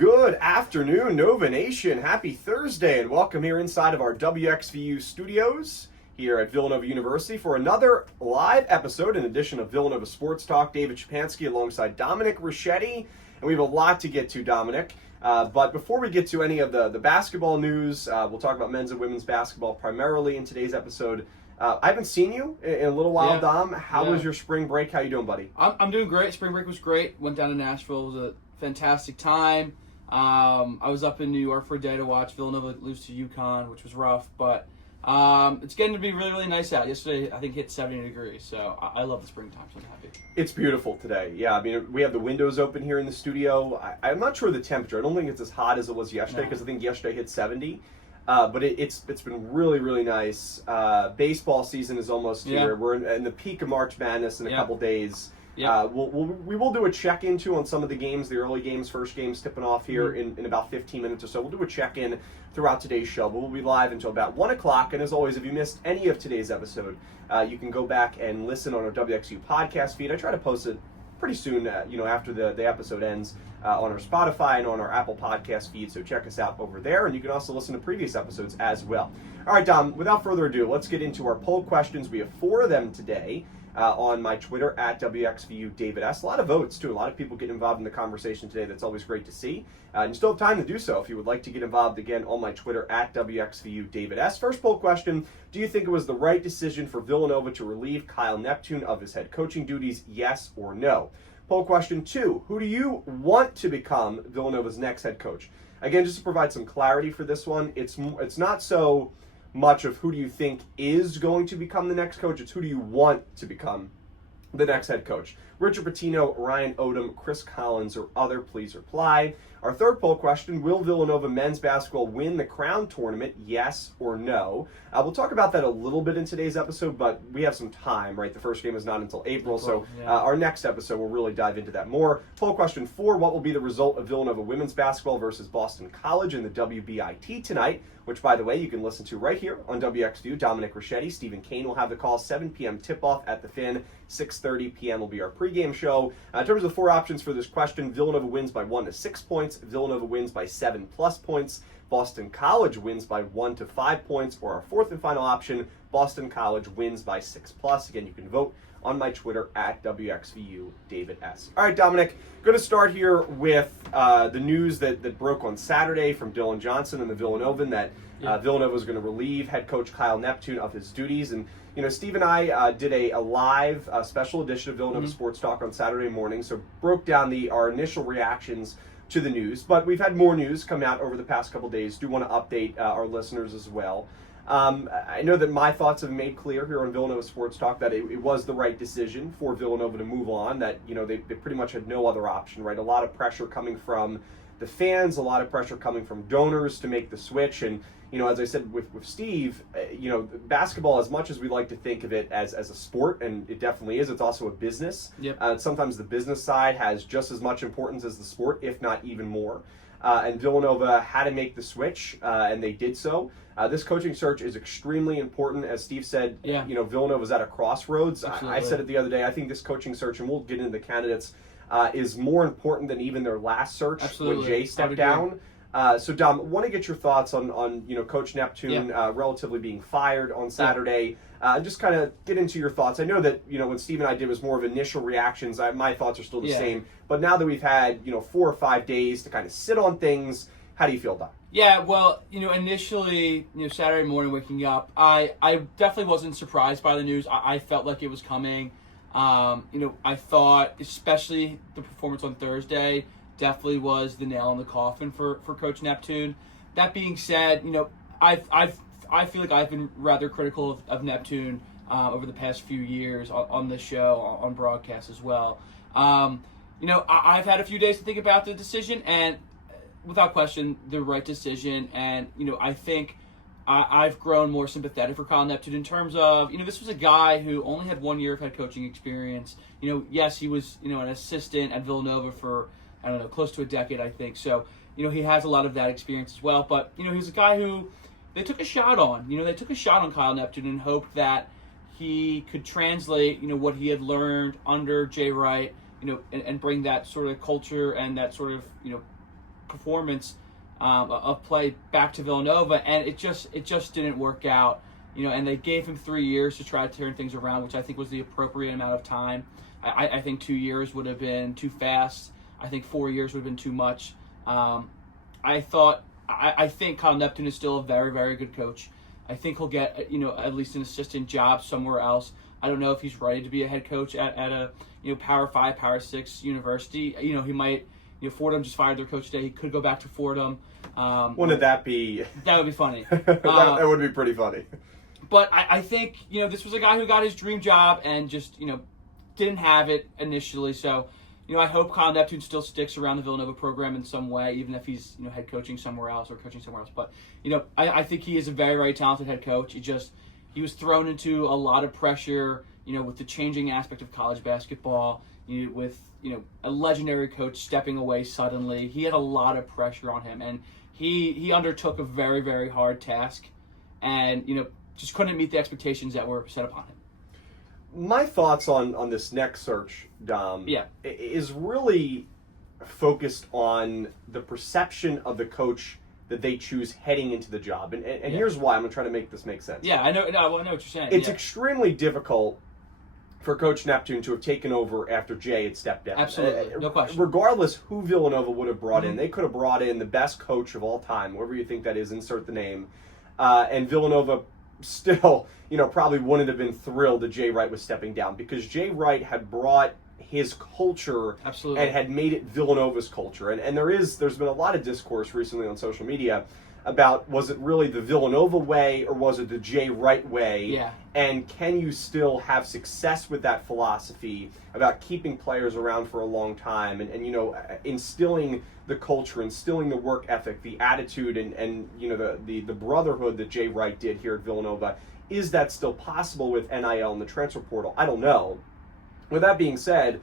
Good afternoon, Nova Nation. Happy Thursday, and welcome here inside of our WXVU studios here at Villanova University for another live episode, in addition of Villanova Sports Talk. David Szczepanski alongside Dominic Richetti, and we have a lot to get to, Dominic. But before we get to any of the basketball news, we'll talk about men's and women's basketball primarily in today's episode. I haven't seen you in a little while, Dom. How was your spring break? How you doing, buddy? I'm doing great. Spring break was great. Went down to Nashville. It was a fantastic time. I was up in New York for a day to watch Villanova lose to UConn, which was rough, but it's getting to be really, really nice out. Yesterday, I think, hit 70 degrees, so I love the springtime, so I'm happy. It's beautiful today. Yeah, I mean, we have the windows open here in the studio. I'm not sure the temperature. I don't think it's as hot as it was yesterday, because I think yesterday hit 70. But it's been really, really nice. Baseball season is almost here. We're in the peak of March Madness in a couple days. We will do a check-in, too, on some of the games, the early games, first games tipping off here in about 15 minutes or so. We'll do a check-in throughout today's show, but we'll be live until about 1 o'clock. And as always, if you missed any of today's episode, you can go back and listen on our WXVU podcast feed. I try to post it pretty soon, after the episode ends, on our Spotify and on our Apple podcast feed, so check us out over there, and you can also listen to previous episodes as well. All right, Dom, without further ado, let's get into our poll questions. We have 4 of them today on my Twitter, at WXVU David S. A lot of votes, too. A lot of people getting involved in the conversation today. That's always great to see. And you still have time to do so if you would like to get involved again on my Twitter, at WXVU David S. First poll question: do you think it was the right decision for Villanova to relieve Kyle Neptune of his head coaching duties, yes or no? Poll question 2, who do you want to become Villanova's next head coach? Again, just to provide some clarity for this one, it's not so much of who do you think is going to become the next coach, it's who do you want to become the next head coach. Richard Pitino, Ryan Odom, Chris Collins, or other, please reply. Our third poll question: will Villanova men's basketball win the Crown Tournament, yes or no? We'll talk about that a little bit in today's episode, but we have some time, right? The first game is not until April, so our next episode will really dive into that more. Poll question 4, what will be the result of Villanova women's basketball versus Boston College in the WBIT tonight, which, by the way, you can listen to right here on WXVU. Dominic Richetti, Stephen Kane will have the call, 7 p.m. tip-off at the Finn, 6:30 p.m. will be our pregame show. In terms of the 4 options for this question, Villanova wins by 1 to 6 points, Villanova wins by 7+ points, Boston College wins by 1 to 5 points, or our 4th and final option, Boston College wins by 6+. Again, you can vote on my Twitter, at WXVU David S. All right, Dominic, going to start here with the news that broke on Saturday from Dylan Johnson and the Villanovan that Villanova was going to relieve head coach Kyle Neptune of his duties. And Steve and I did a live special edition of Villanova Sports Talk on Saturday morning, so broke down our initial reactions to the news. But we've had more news come out over the past couple days. Do want to update our listeners as well. I know that my thoughts have been made clear here on Villanova Sports Talk that it was the right decision for Villanova to move on, that they pretty much had no other option, right? A lot of pressure coming from the fans, a lot of pressure coming from donors to make the switch. And as I said with Steve, basketball, as much as we like to think of it as a sport, and it definitely is, it's also a business. Sometimes the business side has just as much importance as the sport, if not even more. And Villanova had to make the switch, and they did so. This coaching search is extremely important. As Steve said, Villanova's at a crossroads. I said it the other day, I think this coaching search, and we'll get into the candidates, is more important than even their last search when Jay stepped down. So, Dom, I want to get your thoughts on Coach Neptune relatively being fired on Saturday. Just kind of get into your thoughts. I know that, when Steve and I did was more of initial reactions. My thoughts are still the same. But now that we've had, 4 or 5 days to kind of sit on things, how do you feel, Dom? Yeah, well, initially, Saturday morning waking up, I definitely wasn't surprised by the news. I felt like it was coming. I thought, especially the performance on Thursday, definitely was the nail in the coffin for Coach Neptune. That being said, I feel like I've been rather critical of Neptune over the past few years on this show, on broadcast as well. I've had a few days to think about the decision, and without question, the right decision. And I think I've grown more sympathetic for Kyle Neptune in terms of, this was a guy who only had 1 year of head coaching experience. Yes, he was, an assistant at Villanova for, close to a decade, I think. So, he has a lot of that experience as well. But, he's a guy who they took a shot on. They took a shot on Kyle Neptune and hoped that he could translate, what he had learned under Jay Wright, and bring that sort of culture and that sort of, performance of play back to Villanova, and it just didn't work out. And they gave him 3 years to try to turn things around, which I think was the appropriate amount of time. I think 2 years would have been too fast. I think 4 years would have been too much. I think Kyle Neptune is still a very, very good coach. I think he'll get, at least an assistant job somewhere else. I don't know if he's ready to be a head coach at a, Power 5, Power 6 university. He might, Fordham just fired their coach today. He could go back to Fordham. Wouldn't that be? That would be funny. That would be pretty funny. But I think, this was a guy who got his dream job and just, didn't have it initially. So, I hope Kyle Neptune still sticks around the Villanova program in some way, even if he's, head coaching somewhere else or coaching somewhere else. But, I think he is a very, very talented head coach. He was thrown into a lot of pressure, with the changing aspect of college basketball, with, a legendary coach stepping away suddenly. He had a lot of pressure on him, and he undertook a very, very hard task and, just couldn't meet the expectations that were set upon him. My thoughts on this next search, Dom, is really focused on the perception of the coach that they choose heading into the job. And here's why. I'm going to try to make this make sense. Yeah, I know what you're saying. It's extremely difficult for Coach Neptune to have taken over after Jay had stepped down. Absolutely, no question. Regardless who Villanova would have brought in, they could have brought in the best coach of all time, whoever you think that is, insert the name. And Villanova still, probably wouldn't have been thrilled that Jay Wright was stepping down, because Jay Wright had brought his culture Absolutely. And had made it Villanova's culture. And there's been a lot of discourse recently on social media about, was it really the Villanova way or was it the Jay Wright way? Yeah. And can you still have success with that philosophy about keeping players around for a long time and instilling the culture, instilling the work ethic, the attitude, and the brotherhood that Jay Wright did here at Villanova? Is that still possible with NIL and the transfer portal? I don't know. With that being said,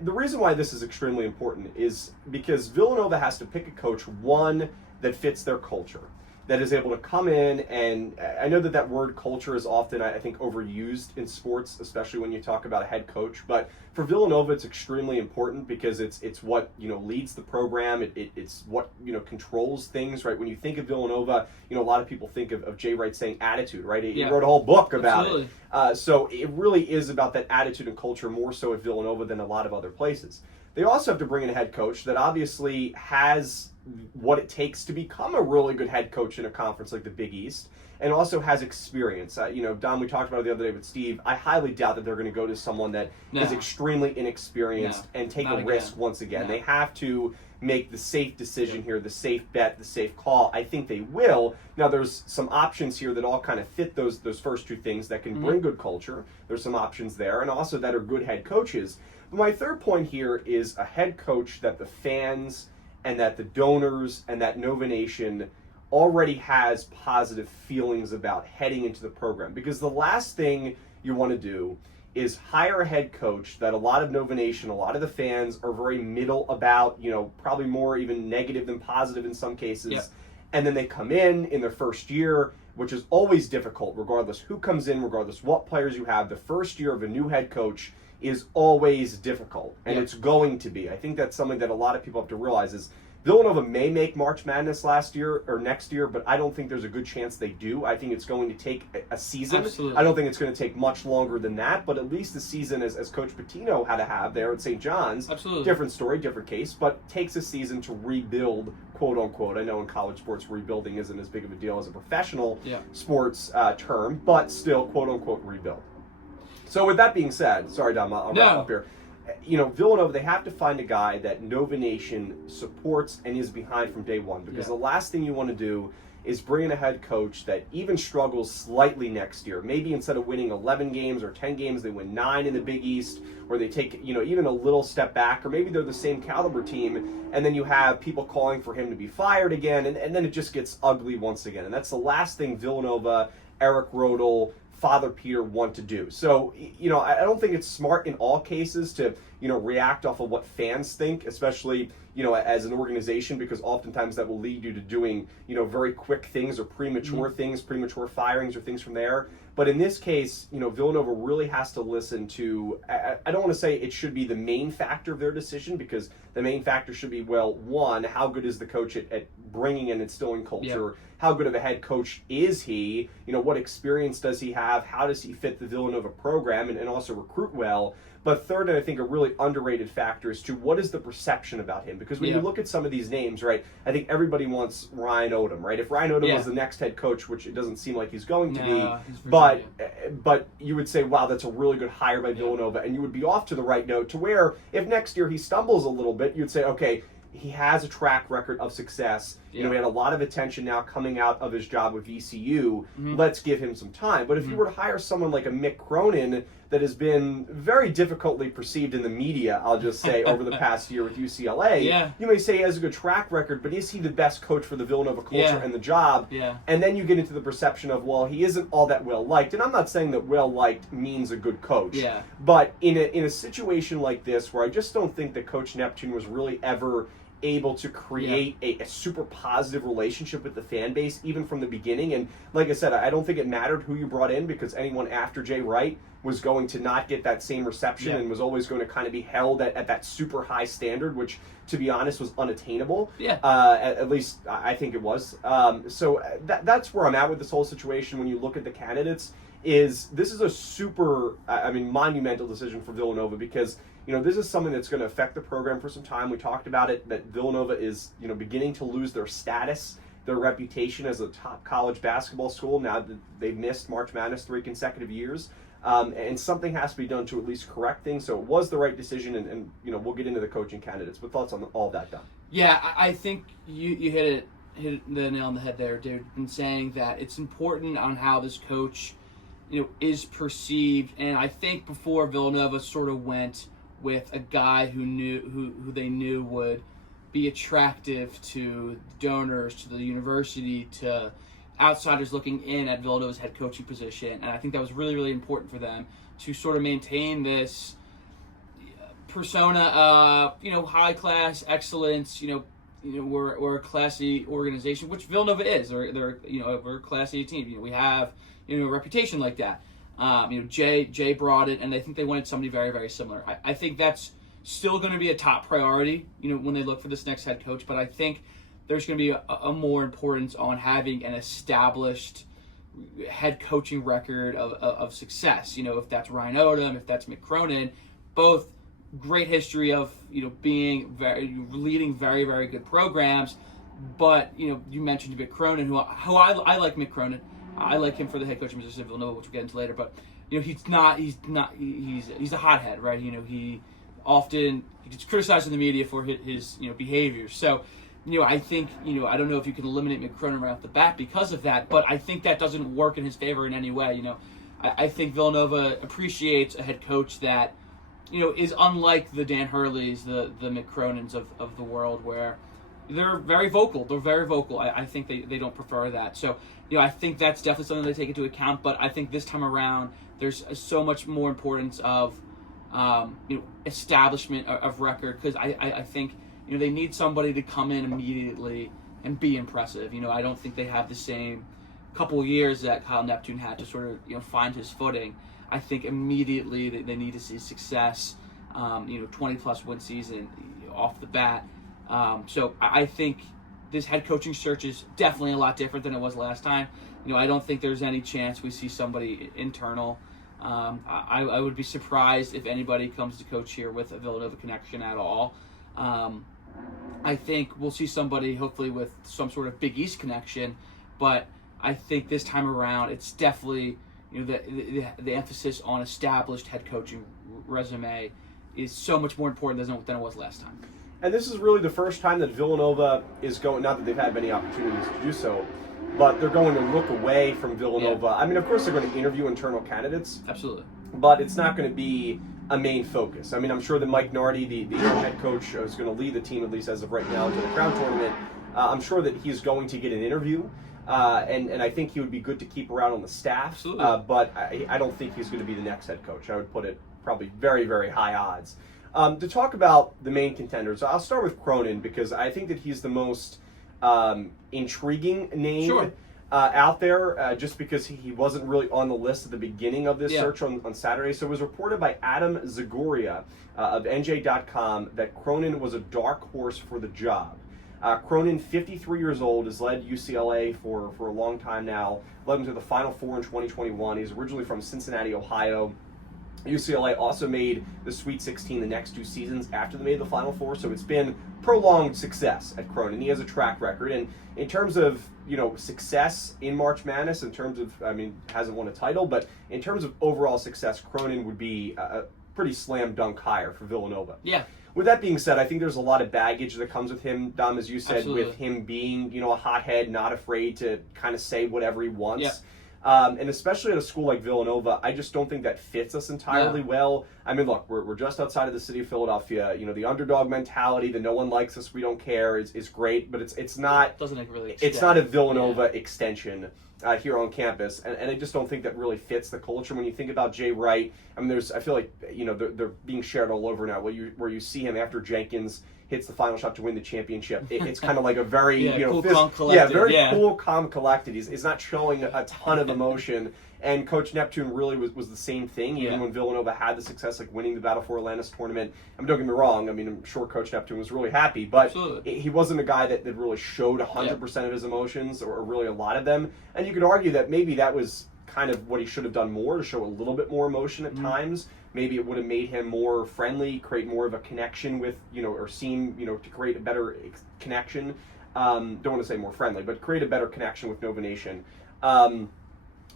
the reason why this is extremely important is because Villanova has to pick a coach, one, that fits their culture, that is able to come in, and I know that word culture is often, I think, overused in sports, especially when you talk about a head coach, but for Villanova it's extremely important because it's what leads the program, it's what controls things, right? When you think of Villanova, a lot of people think of Jay Wright saying attitude, right? He wrote a whole book about it. So it really is about that attitude and culture more so at Villanova than a lot of other places. They also have to bring in a head coach that obviously has what it takes to become a really good head coach in a conference like the Big East, and also has experience. Don, we talked about it the other day with Steve. I highly doubt that they're going to go to someone that is extremely inexperienced and take a risk once again. They have to make the safe decision here, the safe bet, the safe call. I think they will. Now, there's some options here that all kind of fit those first two things that can bring good culture. There's some options there, and also that are good head coaches. But my third point here is a head coach that the fans and that the donors and that Nova Nation already has positive feelings about heading into the program. Because the last thing you want to do is hire a head coach that a lot of Nova Nation, a lot of the fans are very middle about, probably more even negative than positive in some cases. And then they come in their first year, which is always difficult, regardless who comes in, regardless what players you have. The first year of a new head coach is always difficult, and it's going to be. I think that's something that a lot of people have to realize is Villanova may make March Madness next year, but I don't think there's a good chance they do. I think it's going to take a season. Absolutely. I don't think it's going to take much longer than that, but at least the season, as Coach Pitino had to have there at St. John's, different story, different case, but takes a season to rebuild, quote unquote. I know in college sports rebuilding isn't as big of a deal as a professional sports term, but still, quote unquote, rebuild. So with that being said, sorry, Dom, I'll wrap up here. Villanova, they have to find a guy that Nova Nation supports and is behind from day one. Because the last thing you want to do is bring in a head coach that even struggles slightly next year. Maybe instead of winning 11 games or 10 games, they win 9 in the Big East, or they take even a little step back, or maybe they're the same caliber team, and then you have people calling for him to be fired again, and then it just gets ugly once again. And that's the last thing Villanova, Eric Rodel, Father Peter want to do. So, I don't think it's smart in all cases to, react off of what fans think, especially, as an organization, because oftentimes that will lead you to doing, very quick things or premature things, premature firings or things from there. But in this case, Villanova really has to listen to, I don't want to say it should be the main factor of their decision, because the main factor should be, well, one, how good is the coach at bringing and instilling culture? Yeah. How good of a head coach is he? What experience does he have? How does he fit the Villanova program and also recruit well? But third, and I think a really underrated factor, is to what is the perception about him? Because when you look at some of these names, right, I think everybody wants Ryan Odom, right? If Ryan Odom was the next head coach, which it doesn't seem like he's going to be, but you would say, wow, that's a really good hire by Villanova, and you would be off to the right note, to where if next year he stumbles a little bit, you'd say, okay, he has a track record of success. He had a lot of attention now coming out of his job with VCU. Let's give him some time. But if you were to hire someone like a Mick Cronin that has been very difficultly perceived in the media, I'll just say, over the past year with UCLA, you may say he has a good track record, but is he the best coach for the Villanova culture and the job? And then you get into the perception of, well, he isn't all that well-liked. And I'm not saying that well-liked means a good coach. But in a situation like this, where I just don't think that Coach Neptune was really ever able to create a super positive relationship with the fan base, even from the beginning. And like I said, I don't think it mattered who you brought in, because anyone after Jay Wright was going to not get that same reception and was always going to kind of be held at that super high standard, which, to be honest, was unattainable. At least I think it was. So that's where I'm at with this whole situation. When you look at the candidates, this is a super, monumental decision for Villanova, because this is something that's going to affect the program for some time. We talked about it, that Villanova is, beginning to lose their status, their reputation as a top college basketball school, now that they've missed March Madness 3 consecutive years. And something has to be done to at least correct things. So it was the right decision, and we'll get into the coaching candidates. But thoughts on all that done? Yeah, I think you hit the nail on the head there, dude, in saying that it's important on how this coach, is perceived. And I think before, Villanova sort of went with a guy who they knew would be attractive to donors, to the university, to outsiders looking in at Villanova's head coaching position. And I think that was really, really important for them to sort of maintain this persona of, high class excellence. We're a classy organization, which Villanova is. We're a classy team. We have a reputation like that. Jay brought it, and I think they wanted somebody very, very similar. I think that's still going to be a top priority, when they look for this next head coach. But I think there's going to be a more importance on having an established head coaching record of success. If that's Ryan Odom, if that's Mick Cronin, both great history of being leading very, very good programs. But you mentioned Mick Cronin, who I like Mick Cronin. I like him for the head coaching position of Villanova, which we'll get into later. But he's a hothead, right? He often gets criticized in the media for his behavior. So I think I don't know if you can eliminate Mick Cronin right off the bat because of that, but I think that doesn't work in his favor in any way. I think Villanova appreciates a head coach that is unlike the Dan Hurleys, the Mick Cronins of the world, where they're very vocal. I think they don't prefer that. So, I think that's definitely something they take into account. But I think this time around, there's so much more importance of, establishment of record, because I think, they need somebody to come in immediately and be impressive. I don't think they have the same couple of years that Kyle Neptune had to sort of, find his footing. I think immediately they need to see success, 20-plus win season off the bat. So I think this head coaching search is definitely a lot different than it was last time. I don't think there's any chance we see somebody internal. I would be surprised if anybody comes to coach here with a Villanova connection at all. I think we'll see somebody hopefully with some sort of Big East connection, but I think this time around it's definitely the emphasis on established head coaching resume is so much more important than it was last time. And this is really the first time that Villanova is going, not that they've had many opportunities to do so, but they're going to look away from Villanova. Yeah. Of course they're going to interview internal candidates. Absolutely. But it's not going to be a main focus. I'm sure that Mike Nardi, the head coach, who's going to lead the team, at least as of right now, to the Crown Tournament, I'm sure that he's going to get an interview. And I think he would be good to keep around on the staff. Absolutely. But I don't think he's going to be the next head coach. I would put it probably very, very high odds. To talk about the main contenders, I'll start with Cronin because I think that he's the most intriguing name. Sure. out there just because he wasn't really on the list at the beginning of this search on Saturday. So it was reported by Adam Zagoria of NJ.com that Cronin was a dark horse for the job. Cronin, 53 years old, has led UCLA for a long time now, led them to the Final Four in 2021. He's originally from Cincinnati, Ohio. UCLA also made the Sweet 16 the next 2 seasons after they made the Final Four, so it's been prolonged success at Cronin. He has a track record, and in terms of success in March Madness, in terms of, hasn't won a title, but in terms of overall success, Cronin would be a pretty slam dunk hire for Villanova. Yeah. With that being said, I think there's a lot of baggage that comes with him, Dom, as you said, Absolutely. with him being, a hothead, not afraid to kind of say whatever he wants. Yeah. And especially at a school like Villanova, I just don't think that fits us entirely well. I mean, look, we're just outside of the city of Philadelphia. The underdog mentality, the no one likes us, we don't care, is great, but it's not. Doesn't really. It's not a Villanova extension here on campus, and I just don't think that really fits the culture. When you think about Jay Wright, I feel like they're being shared all over now. Where you see him after Jenkins hits the final shot to win the championship, it's kind of like a very cool, calm, collected. Cool, calm, collected. He's not showing a ton of emotion. And Coach Neptune really was the same thing, even when Villanova had the success, like winning the Battle for Atlantis tournament. Don't get me wrong, I'm sure Coach Neptune was really happy, but he wasn't a guy that really showed 100% of his emotions, or really a lot of them. And you could argue that maybe that was kind of what he should have done more, to show a little bit more emotion at times. Maybe it would have made him more friendly, create more of a connection with, or seem, to create a better connection. Don't want to say more friendly, but create a better connection with Nova Nation.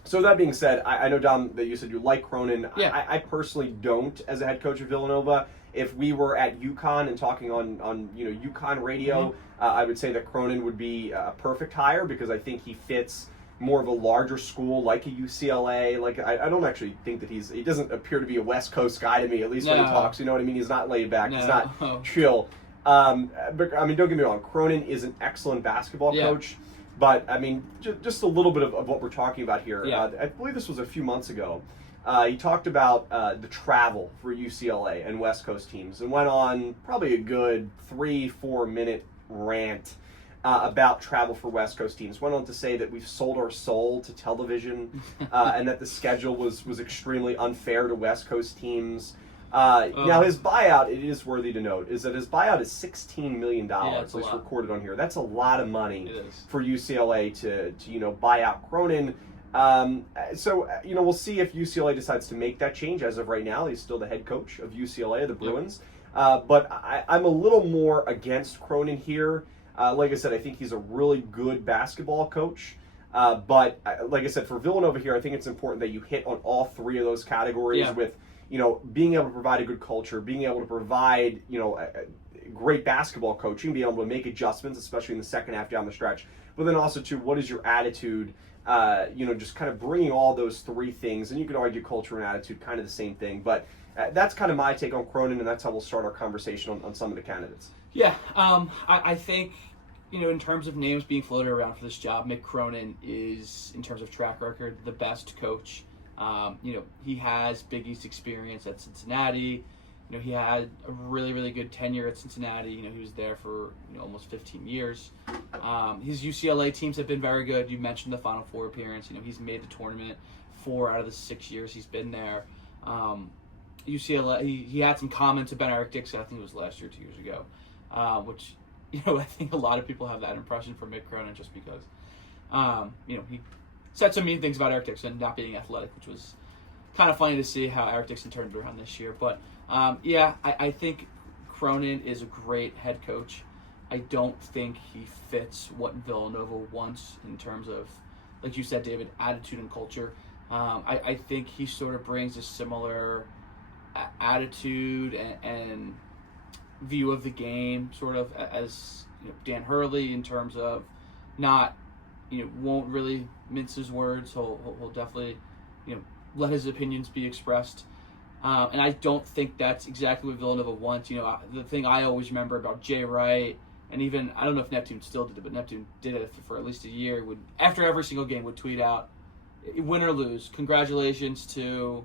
So that being said, I know, Dom, that you said you like Cronin. Yeah. I personally don't as a head coach of Villanova. If we were at UConn and talking on UConn radio, I would say that Cronin would be a perfect hire, because I think he fits more of a larger school like a UCLA. Like I don't actually think that he doesn't appear to be a West Coast guy to me, at least when he talks. You know what I mean? He's not laid back. He's not chill. But don't get me wrong. Cronin is an excellent basketball coach. But, just a little bit of what we're talking about here. I believe this was a few months ago. He talked about the travel for UCLA and West Coast teams, and went on probably a good 3-4 minute rant about travel for West Coast teams. Went on to say that we've sold our soul to television, and that the schedule was extremely unfair to West Coast teams. Now his buyout, it is worthy to note, is that his buyout is $16 million, at least recorded on here. That's a lot of money for UCLA to buy out Cronin. So we'll see if UCLA decides to make that change. As of right now, he's still the head coach of UCLA, the Bruins. But I'm a little more against Cronin here. Like I said, I think he's a really good basketball coach. But like I said, for Villanova here, I think it's important that you hit on all three of those categories with being able to provide a good culture, being able to provide, great basketball coaching, being able to make adjustments, especially in the second half down the stretch. But then also, too, what is your attitude? Just kind of bringing all those three things, and you could argue culture and attitude kind of the same thing. But that's kind of my take on Cronin, and that's how we'll start our conversation on some of the candidates. Yeah, I think, in terms of names being floated around for this job, Mick Cronin is, in terms of track record, the best coach. He has Big East experience at Cincinnati. He had a really, really good tenure at Cincinnati. He was there for almost 15 years. His UCLA teams have been very good. You mentioned the Final Four appearance. He's made the tournament 4 out of the 6 years he's been there. UCLA, he had some comments about Eric Dixon. I think it was last year, 2 years ago, which I think a lot of people have that impression for Mick Cronin just because he said some mean things about Eric Dixon not being athletic, which was kind of funny to see how Eric Dixon turned it around this year. But I think Cronin is a great head coach. I don't think he fits what Villanova wants in terms of, like you said, David, attitude and culture. I think he sort of brings a similar attitude and view of the game, sort of as Dan Hurley, in terms of not, won't really mince his words. He'll definitely, let his opinions be expressed. And I don't think that's exactly what Villanova wants. The thing I always remember about Jay Wright, and even, I don't know if Neptune still did it, but Neptune did it for at least a year, would, after every single game, would tweet out, win or lose, congratulations to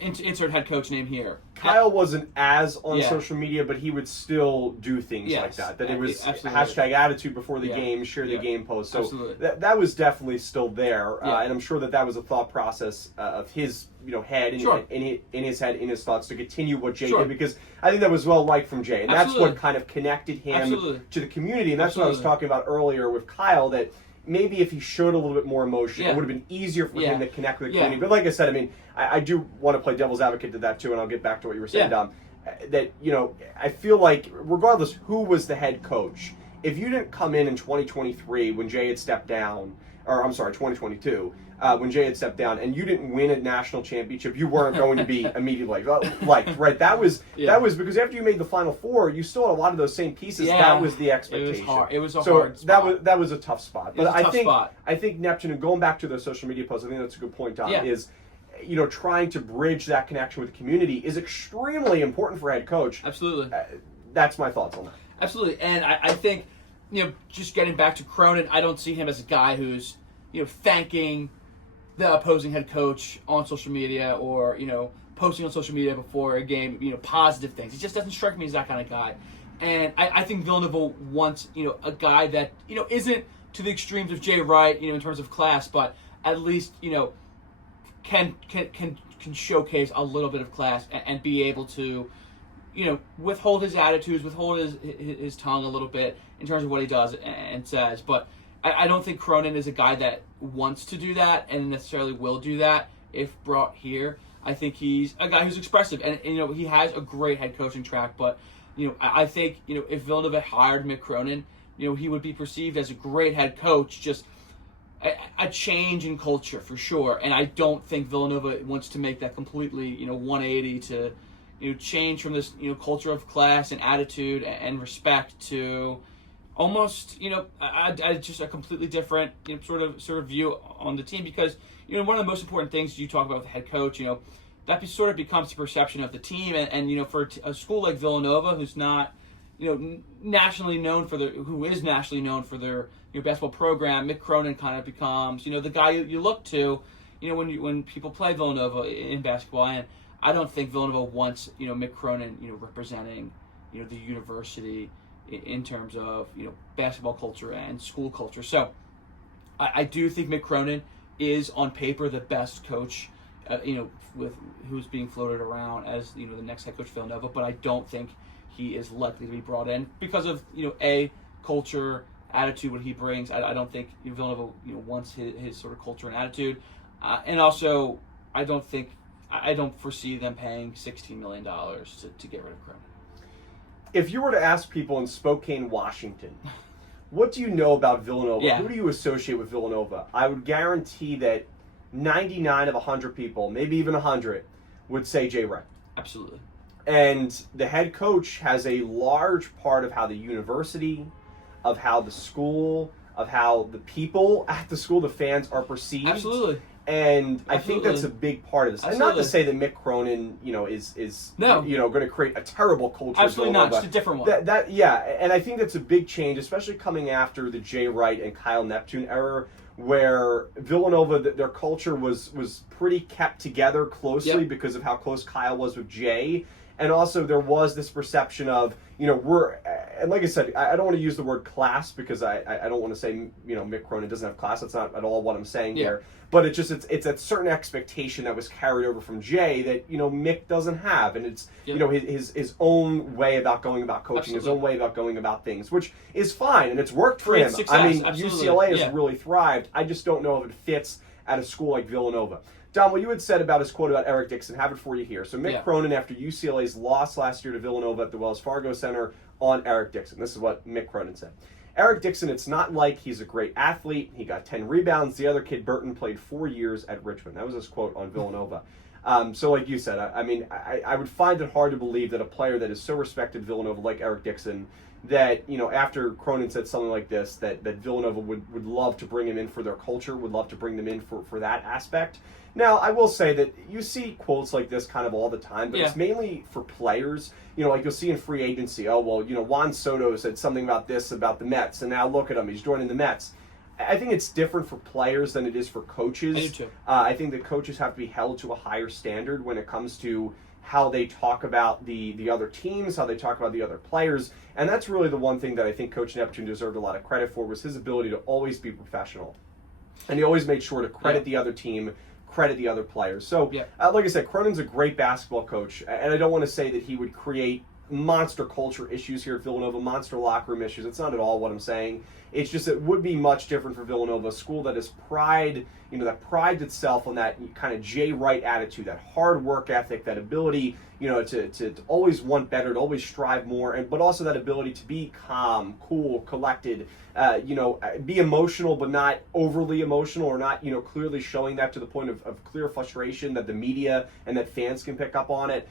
insert head coach name here. Kyle wasn't as on Yeah. social media, but he would still do things Yes. like that. That it was Absolutely. hashtag attitude before the Yeah. game, share the Yeah. game post. So Absolutely. that was definitely still there, Yeah. and I'm sure that was a thought process of his head, Sure. in his head, in his thoughts to continue what Jay Sure. did, because I think that was well liked from Jay, and that's Absolutely. what kind of connected him Absolutely. to the community, and that's what I was Absolutely. talking about earlier with Kyle, that maybe if he showed a little bit more emotion, Yeah. it would have been easier for Yeah. him to connect with the Yeah. community. But like I said, I mean, I do want to play devil's advocate to that too, and I'll get back to what you were saying, Yeah. Dom. That, I feel like regardless who was the head coach, if you didn't come in 2023 when Jay had stepped down, or I'm sorry, 2022, when Jay had stepped down, and you didn't win a national championship, you weren't going to be immediately liked, right? That was because after you made the Final Four, you still had a lot of those same pieces. Yeah. That was the expectation. It was hard. It was a so hard spot. that was a tough spot. But was a tough spot. I think Neptune, and going back to the social media posts, I think that's a good point, Dom, Yeah. is trying to bridge that connection with the community is extremely important for a head coach. Absolutely. That's my thoughts on that. Absolutely. And I think, just getting back to Cronin, I don't see him as a guy who's, thanking the opposing head coach on social media or, posting on social media before a game, positive things. He just doesn't strike me as that kind of guy. And I think Villanova wants, a guy that, isn't to the extremes of Jay Wright, in terms of class, but at least, can showcase a little bit of class and be able to, withhold his attitudes, withhold his tongue a little bit in terms of what he does and says. But I don't think Cronin is a guy that wants to do that and necessarily will do that if brought here. I think he's a guy who's expressive, and he has a great head coaching track. But I think if Villanova hired Mick Cronin, he would be perceived as a great head coach, just a change in culture for sure. And I don't think Villanova wants to make that completely 180 to change from this culture of class and attitude and respect to almost just a completely different sort of view on the team, because one of the most important things you talk about with the head coach, that sort of becomes the perception of the team, and for a school like Villanova, who's not nationally known for who is nationally known for their basketball program, Mick Cronin kind of becomes the guy you look to when people play Villanova in basketball. And I don't think Villanova wants Mick Cronin representing the university in terms of basketball culture and school culture. So I do think Mick Cronin is on paper the best coach with who's being floated around as the next head coach of Villanova, but I don't think he is likely to be brought in because of culture, attitude, what he brings. I don't think Villanova wants his sort of culture and attitude, and also I don't foresee them paying $16 million to get rid of Cronin. If you were to ask people in Spokane, Washington, what do you know about Villanova? Yeah. Who do you associate with Villanova? I would guarantee that 99 of 100 people, maybe even 100, would say Jay Wright. Absolutely. And the head coach has a large part of how the university, of how the school, of how the people at the school, the fans, are perceived. Absolutely. And I think Absolutely. that's a big part of this. Absolutely. And not to say that Mick Cronin, is No. going to create a terrible culture. Absolutely not. Villanova. Just a different one. And I think that's a big change, especially coming after the Jay Wright and Kyle Neptune era, where Villanova, their culture was pretty kept together closely Yep. because of how close Kyle was with Jay. And also there was this perception of, and like I said, I don't want to use the word class because I don't want to say, Mick Cronin doesn't have class. That's not at all what I'm saying here. But it's a certain expectation that was carried over from Jay that, Mick doesn't have. And it's, his own way about going about coaching, his own way about going about things, which is fine. And it's worked for Great him. success, I mean, absolutely. UCLA has really thrived. I just don't know if it fits at a school like Villanova. Don, what you had said about his quote about Eric Dixon, have it for you here. So Mick Cronin, after UCLA's loss last year to Villanova at the Wells Fargo Center on Eric Dixon. This is what Mick Cronin said. Eric Dixon, it's not like he's a great athlete. He got 10 rebounds. The other kid, Burton, played 4 years at Richmond. That was his quote on Villanova. So like you said, I would find it hard to believe that a player that is so respected Villanova like Eric Dixon, that, after Cronin said something like this, that Villanova would love to bring him in for their culture, would love to bring them in for that aspect. Now, I will say that you see quotes like this kind of all the time, but it's mainly for players. Like you'll see in free agency, Juan Soto said something about this, about the Mets, and now look at him, he's joining the Mets. I think it's different for players than it is for coaches. I do too. I think that coaches have to be held to a higher standard when it comes to how they talk about the other teams, how they talk about the other players. And that's really the one thing that I think Coach Neptune deserved a lot of credit for, was his ability to always be professional. And he always made sure to credit the other team, credit the other players. So, like I said, Cronin's a great basketball coach. And I don't want to say that he would create monster culture issues here at Villanova, monster locker room issues. It's not at all what I'm saying. It's just it would be much different for Villanova, a school that is that prides itself on that kind of Jay Wright attitude, that hard work ethic, that ability, to always want better, to always strive more, but also that ability to be calm, cool, collected, be emotional but not overly emotional, or not, clearly showing that to the point of clear frustration that the media and that fans can pick up on it.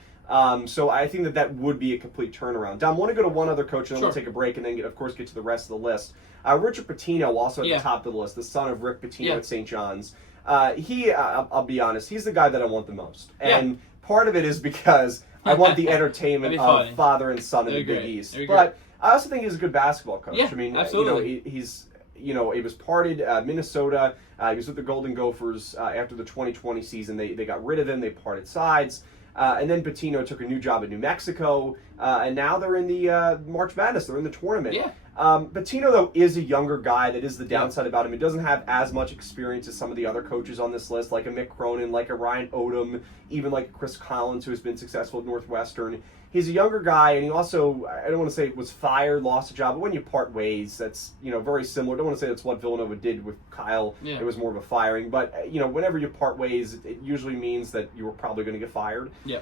So I think that would be a complete turnaround. Dom, I want to go to one other coach, and then we'll take a break, and then, of course, get to the rest of the list. Richard Pitino, also at the top of the list, the son of Rick Pitino at St. John's. I'll be honest, he's the guy that I want the most. And part of it is because I want the entertainment of father and son in the Big East. But I also think he's a good basketball coach. Yeah, I mean, absolutely. He was parted Minnesota. He was with the Golden Gophers after the 2020 season. They got rid of him. They parted sides. And then Pitino took a new job at New Mexico, and now they're in the March Madness. They're in the tournament. Yeah. Pitino, though, is a younger guy. That is the downside about him. He doesn't have as much experience as some of the other coaches on this list, like a Mick Cronin, like a Ryan Odom, even like Chris Collins, who has been successful at Northwestern. He's a younger guy, and he also, I don't want to say was fired, lost a job, but when you part ways, that's, very similar. I don't want to say that's what Villanova did with Kyle. Yeah. It was more of a firing. But, whenever you part ways, it usually means that you were probably going to get fired. Yeah.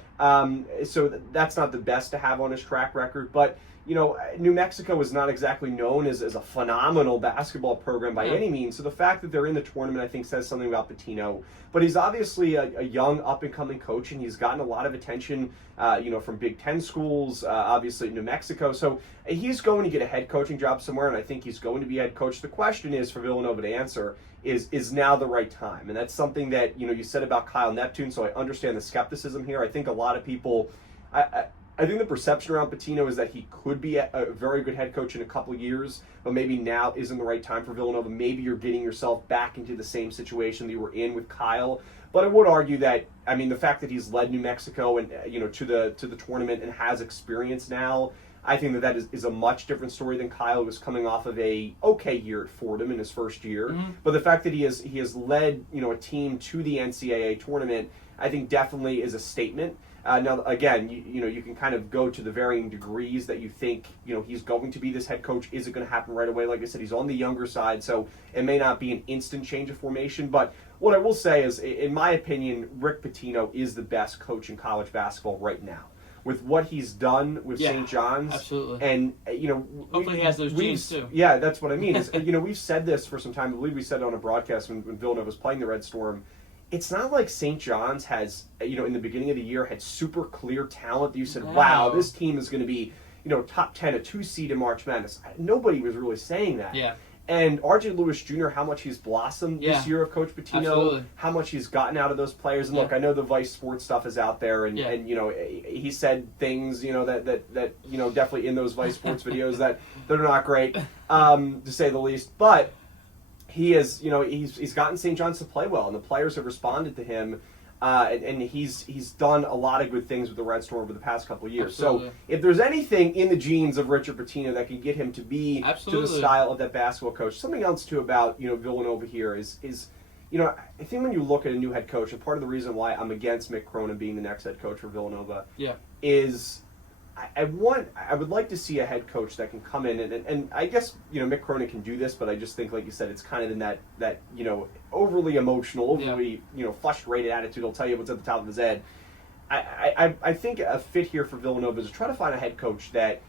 So that's not the best to have on his track record. But, New Mexico is not exactly known as a phenomenal basketball program by any means. So the fact that they're in the tournament, I think, says something about Pitino. But he's obviously a young, up-and-coming coach, and he's gotten a lot of attention, from Big Ten schools, obviously New Mexico. So he's going to get a head coaching job somewhere, and I think he's going to be head coach. The question is, for Villanova to answer, is now the right time? And that's something that, you said about Kyle Neptune, so I understand the skepticism here. I think a lot of people... I think the perception around Pitino is that he could be a very good head coach in a couple years, but maybe now isn't the right time for Villanova. Maybe you're getting yourself back into the same situation that you were in with Kyle. But I would argue that, the fact that he's led New Mexico and to the tournament and has experience now, I think that is a much different story than Kyle, who was coming off of a okay year at Fordham in his first year. Mm-hmm. But the fact that he has led a team to the NCAA tournament, I think definitely is a statement. Now, again, you can kind of go to the varying degrees that you think, he's going to be this head coach. Is it going to happen right away? Like I said, he's on the younger side, so it may not be an instant change of formation. But what I will say is, in my opinion, Rick Pitino is the best coach in college basketball right now. With what he's done with St. John's. Absolutely. And, hopefully he has those genes, too. Yeah, that's what I mean. Is, we've said this for some time. I believe we said it on a broadcast when Villanova was playing the Red Storm. It's not like St. John's has, in the beginning of the year, had super clear talent that you said, wow, this team is going to be, top 10, a 2 seed in March Madness. Nobody was really saying that. Yeah. And R.J. Lewis Jr., how much he's blossomed this year of Coach Pitino, absolutely. How much he's gotten out of those players. And look, I know the Vice Sports stuff is out there, and he said things, that definitely in those Vice Sports videos that are not great, to say the least. But he has, he's gotten St. John's to play well, and the players have responded to him, and he's done a lot of good things with the Red Storm over the past couple of years. Absolutely. So if there's anything in the genes of Richard Pitino that can get him to be absolutely. to the style of that basketball coach, something else too about Villanova here is I think when you look at a new head coach, and part of the reason why I'm against Mick Cronin being the next head coach for Villanova, is I would like to see a head coach that can come in and I guess Mick Cronin can do this, but I just think, like you said, it's kind of in that overly emotional, overly frustrated attitude. He'll tell you what's at the top of his head. I think a fit here for Villanova is to try to find a head coach that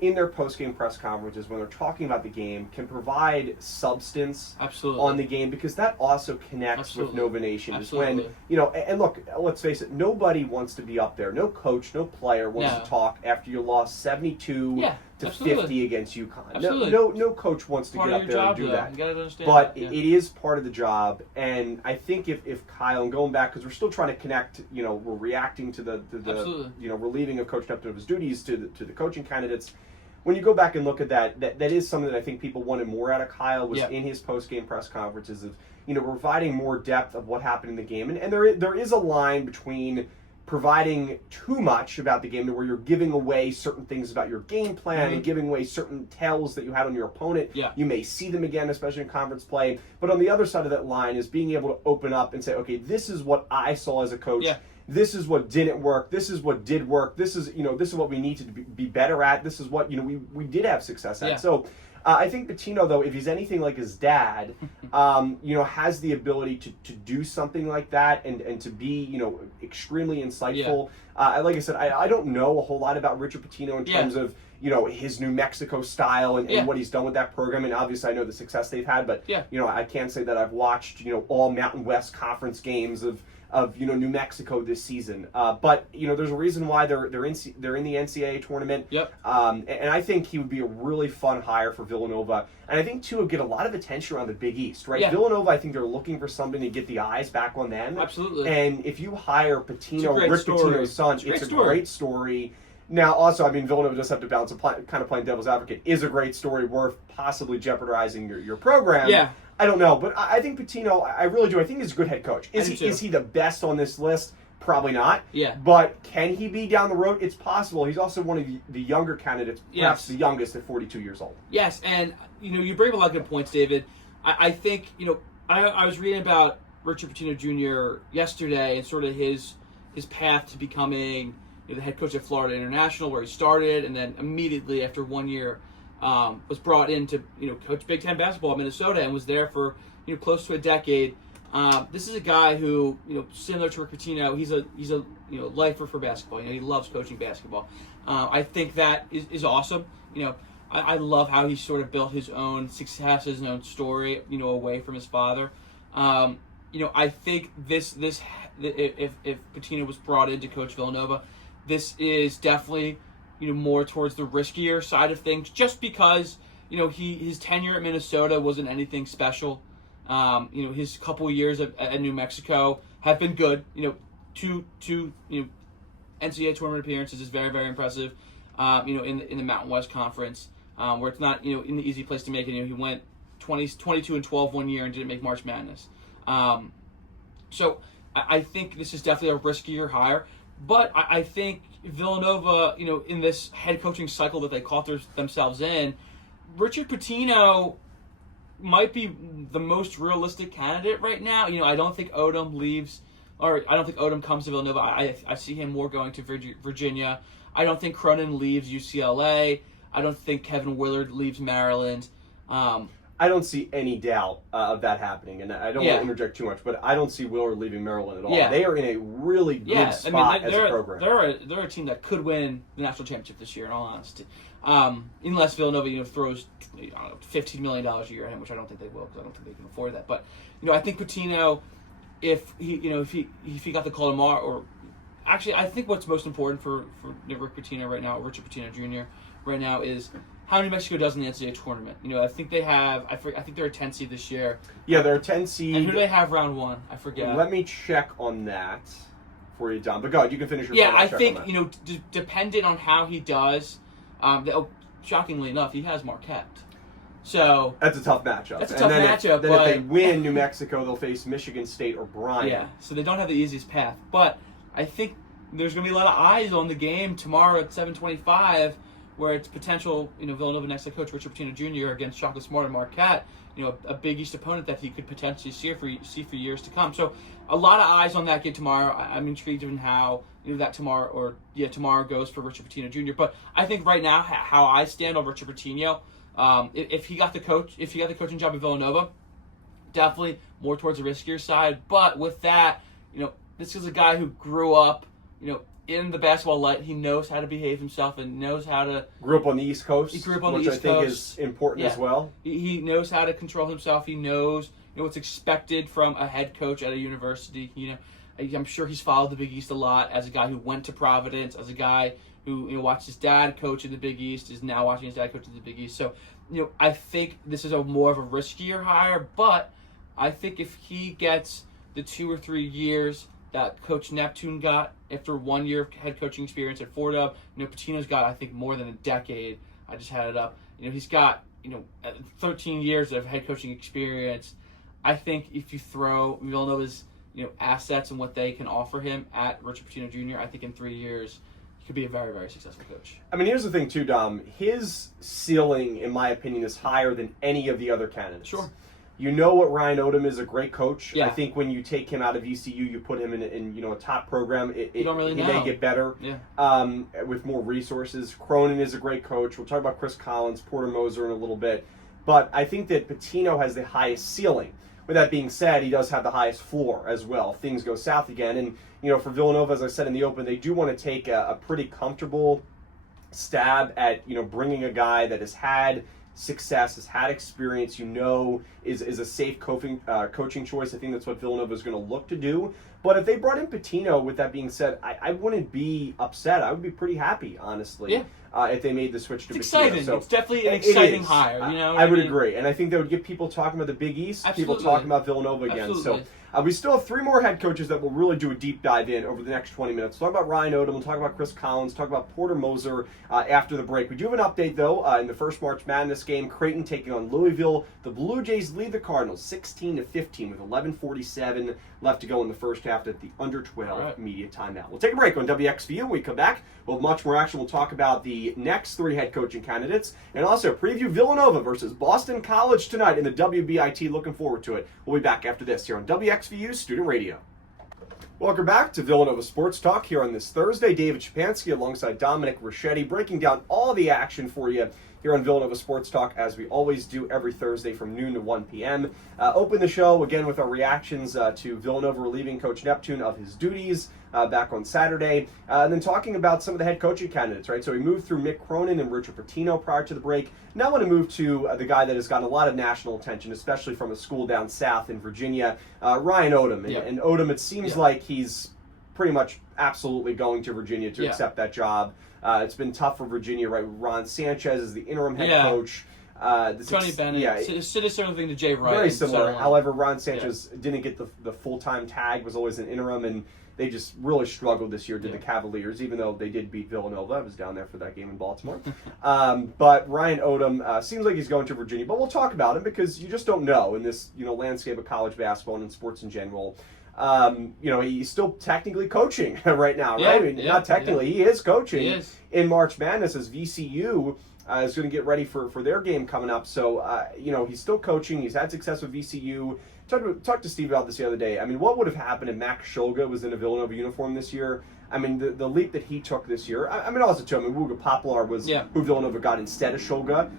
in their post-game press conferences, when they're talking about the game, can provide substance on the game, because that also connects with Nova Nation. Is when, and look, let's face it, nobody wants to be up there. No coach, no player wants to talk after you lost 72 to 50 against UConn. No coach wants to get up there and do that. You gotta understand but it is part of the job, and I think if Kyle, and going back, because we're still trying to connect, we're reacting to the relieving of Coach Neptune of his duties to the coaching candidates. when you go back and look at that is something that I think people wanted more out of Kyle, was in his post-game press conferences of, providing more depth of what happened in the game. And there is a line between providing too much about the game to where you're giving away certain things about your game plan and giving away certain tells that you had on your opponent. Yeah. You may see them again, especially in conference play. But on the other side of that line is being able to open up and say, okay, this is what I saw as a coach. Yeah. This is what didn't work. This is what did work. This is what we need to be better at. This is what, we did have success at. Yeah. So I think Pitino, though, if he's anything like his dad, has the ability to do something like that and to be, extremely insightful. Yeah. Like I said, I don't know a whole lot about Richard Pitino in terms of, his New Mexico style and what he's done with that program. And obviously I know the success they've had, but, I can't say that I've watched, all Mountain West Conference games of New Mexico this season, but there's a reason why they're in the NCAA tournament. Yep. And I think he would be a really fun hire for Villanova, and I think too would get a lot of attention around the Big East, right? Yeah. Villanova, I think they're looking for something to get the eyes back on them. Absolutely. And if you hire Pitino, great Rick story. Pitino's son, it's a great story. Now, also, Villanova does have to balance kind of playing devil's advocate. Is a great story worth possibly jeopardizing your program? Yeah. I don't know, but I think Pitino, I really do. I think he's a good head coach. Is he the best on this list? Probably not. Yeah. But can he be down the road? It's possible. He's also one of the younger candidates, perhaps the youngest at 42 years old. Yes, and you bring up a lot of good points, David. I think I was reading about Richard Pitino Jr. yesterday and sort of his path to becoming the head coach at Florida International, where he started, and then immediately after 1 year was brought in to coach Big Ten basketball at Minnesota and was there for close to a decade. This is a guy who similar to Rick Pitino, he's a lifer for basketball. He loves coaching basketball. I think that is awesome. I love how he sort of built his own success, his own story, away from his father. I think this if Pitino was brought in to coach Villanova, this is definitely more towards the riskier side of things, just because his tenure at Minnesota wasn't anything special. His couple of years at New Mexico have been good. Two NCAA tournament appearances is very, very impressive. In the Mountain West Conference, where it's not in the easy place to make it. He went 22-12 1 year and didn't make March Madness. So I think this is definitely a riskier hire. But I think Villanova, in this head coaching cycle that they caught themselves in, Richard Pitino might be the most realistic candidate right now. I don't think Odom leaves, or I don't think Odom comes to Villanova. I see him more going to Virginia. I don't think Cronin leaves UCLA. I don't think Kevin Willard leaves Maryland. I don't see any doubt of that happening, and I don't want to interject too much, but I don't see Willard leaving Maryland at all. Yeah. They are in a really good spot as a program. They're a team that could win the national championship this year, in all honesty. Unless Villanova throws $15 million a year at him, which I don't think they will, because I don't think they can afford that. But I think Pitino, if he got the call tomorrow, or actually I think what's most important for Rick Pitino right now, Richard Pitino Jr. right now, is how New Mexico does in the NCAA tournament. I think they have. I think they're a 10 seed this year. Yeah, they're a 10 seed. And who do they have round one? I forget. Let me check on that for you, Don. But go ahead, you can finish your. Yeah, I think depending on how he does. Shockingly enough, he has Marquette. So that's a tough matchup. That's a tough matchup. Then if they win New Mexico, they'll face Michigan State or Bryant. Yeah, so they don't have the easiest path. But I think there's going to be a lot of eyes on the game tomorrow at 7:25. Where it's potential, Villanova next head coach Richard Pitino Jr. against Shaka Smart and Marquette, a Big East opponent that he could potentially see for years to come. So a lot of eyes on that game tomorrow. I'm intrigued in how that tomorrow goes for Richard Pitino Jr. But I think right now how I stand on Richard Pitino, if he got the coaching job at Villanova, definitely more towards the riskier side. But with that, this is a guy who grew up, in the basketball light. He knows how to behave himself and knows how to... Grew up on the East Coast. He grew up on which the East Coast. Which I think Coast. is important as well. He knows how to control himself. He knows what's expected from a head coach at a university. I'm sure he's followed the Big East a lot as a guy who went to Providence, as a guy who watched his dad coach in the Big East, is now watching his dad coach in the Big East. So, I think this is more of a riskier hire, but I think if he gets the 2 or 3 years that Coach Neptune got after 1 year of head coaching experience at Fordham, Pitino's got, I think, more than a decade. I just had it up. He's got 13 years of head coaching experience. I think if you throw Villanova's assets and what they can offer him at Richard Pitino Jr., I think in 3 years he could be a very, very successful coach. I mean, here's the thing too, Dom. His ceiling, in my opinion, is higher than any of the other candidates. Sure. You know what Ryan Odom is, a great coach. Yeah. I think when you take him out of ECU, you put him in a top program. You don't really he know. may get better with more resources. Cronin is a great coach. We'll talk about Chris Collins, Porter Moser in a little bit. But I think that Pitino has the highest ceiling. With that being said, he does have the highest floor as well. If things go south again. And, for Villanova, as I said in the open, they do want to take a pretty comfortable stab at, bringing a guy that has had success, has had experience, is a safe coaching choice. I think that's what Villanova is going to look to do. But if they brought in Pitino, with that being said, I wouldn't be upset. I would be pretty happy, honestly, if they made the switch to It's Pitino. exciting. So it's definitely an exciting hire. I would agree. And I think that would get people talking about the Big East, Absolutely. people talking about Villanova again. Absolutely. So we still have 3 more head coaches that will really do a deep dive in over the next 20 minutes. We'll talk about Ryan Odom, we'll talk about Chris Collins, talk about Porter Moser after the break. We do have an update, though, in the first March Madness game. Creighton taking on Louisville. The Blue Jays lead the Cardinals 16-15 with 11:47 left to go in the first half at the under 12 media timeout. We'll take a break on WXVU. When we come back, we'll have much more action. We'll talk about the next 3 head coaching candidates and also preview Villanova versus Boston College tonight in the WBIT. Looking forward to it. We'll be back after this here on WXVU Student Radio. Welcome back to Villanova Sports Talk here on this Thursday. David Szczepanski alongside Dominic Richetti breaking down all the action for you here on Villanova Sports Talk, as we always do every Thursday from noon to 1 p.m. Open the show again with our reactions to Villanova relieving Coach Neptune of his duties back on Saturday, and then talking about some of the head coaching candidates, right? So we moved through Mick Cronin and Richard Pitino prior to the break. Now I want to move to the guy that has gotten a lot of national attention, especially from a school down south in Virginia, Ryan Odom. And Odom, it seems like he's pretty much absolutely going to Virginia to accept that job. It's been tough for Virginia, right? Ron Sanchez is the interim head coach. Tony Bennett, similar thing to Jay Wright. Very similar. However, Ron Sanchez didn't get the full-time tag, was always an interim, and they just really struggled this year, did the Cavaliers, even though they did beat Villanova. I was down there for that game in Baltimore. But Ryan Odom seems like he's going to Virginia. But we'll talk about him because you just don't know in this landscape of college basketball and in sports in general. He's still technically coaching right now, right? I mean, not technically. He is coaching in March Madness as VCU is going to get ready for their game coming up. So, he's still coaching. He's had success with VCU. Talked to Steve about this the other day. I mean, what would have happened if Max Shulga was in a Villanova uniform this year? I mean, the leap that he took this year. Also, too, Wooga Poplar was who Villanova got instead of Shulga.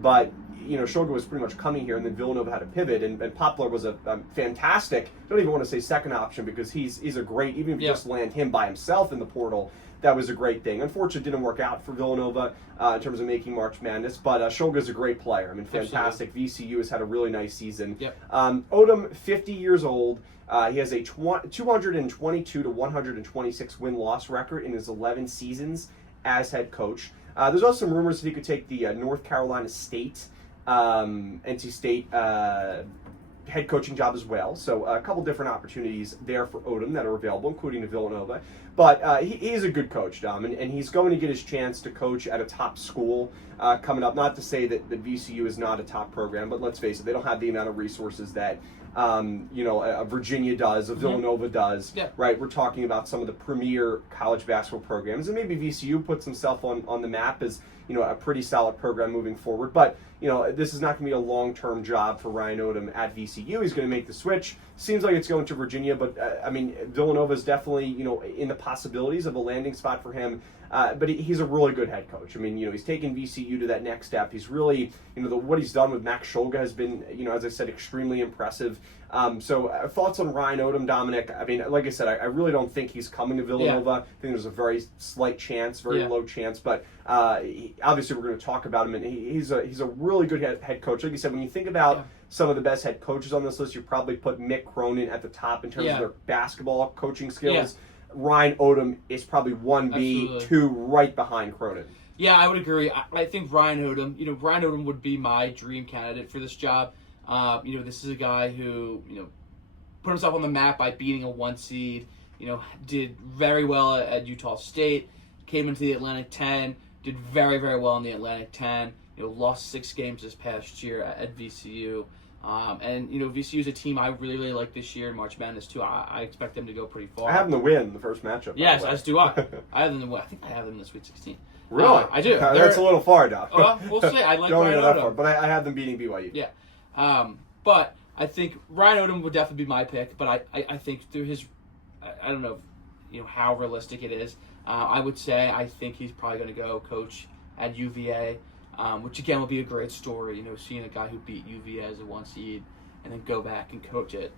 But Shulga was pretty much coming here, and then Villanova had a pivot, and Poplar was a fantastic, I don't even want to say second option, because he's a great, even if you just land him by himself in the portal, that was a great thing. Unfortunately, it didn't work out for Villanova in terms of making March Madness, but Shulga's a great player. I mean, fantastic. Absolutely. VCU has had a really nice season. Odom, 50 years old. He has a 222 to 126 win-loss record in his 11 seasons as head coach. There's also some rumors that he could take the North Carolina State, NC State head coaching job as well. So a couple different opportunities there for Odom that are available, including to Villanova. But he is a good coach, Dom, and he's going to get his chance to coach at a top school coming up. Not to say that VCU is not a top program, but let's face it, they don't have the amount of resources that a Virginia does, a Villanova does, right? We're talking about some of the premier college basketball programs, and maybe VCU puts himself on the map as a pretty solid program moving forward. But this is not going to be a long-term job for Ryan Odom at VCU. He's going to make the switch. Seems like it's going to Virginia, but Villanova is definitely in the possibilities of a landing spot for him. But he's a really good head coach. I mean, he's taken VCU to that next step. He's really, what he's done with Max Shulga has been, as I said, extremely impressive. So thoughts on Ryan Odom, Dominic? I mean, like I said, I really don't think he's coming to Villanova. I think there's a very slight chance, very low chance. But obviously, we're going to talk about him, and he's a really good head coach. Like you said, when you think about some of the best head coaches on this list, you probably put Mick Cronin at the top in terms of their basketball coaching skills. Ryan Odom is probably 1B, 2 right behind Cronin. Yeah, I would agree. I think Ryan Odom would be my dream candidate for this job. This is a guy who, put himself on the map by beating a 1 seed, did very well at Utah State, came into the Atlantic 10, did very, very well in the Atlantic 10. Lost 6 games this past year at VCU. And VCU is a team I really, really like this year in March Madness too. I expect them to go pretty far. I have them to win the first matchup. Yes, as do I. I have them to win. I think I have them in the Sweet 16. Really? I do. That's a little far, Doc. We'll see. I like Don't Ryan go that far, Odom. but I have them beating BYU. Yeah. But I think Ryan Odom would definitely be my pick. But I think through his, I don't know, how realistic it is. I would say I think he's probably going to go coach at UVA, which again will be a great story. Seeing a guy who beat UVA as a 1 seed and then go back and coach at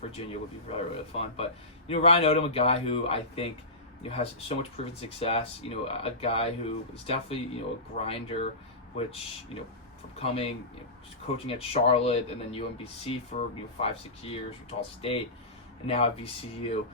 Virginia would be really, really fun. But Ryan Odom, a guy who I think has so much proven success. A guy who is definitely a grinder, which from coming coaching at Charlotte and then UMBC for 5-6 years, Utah State, and now at VCU.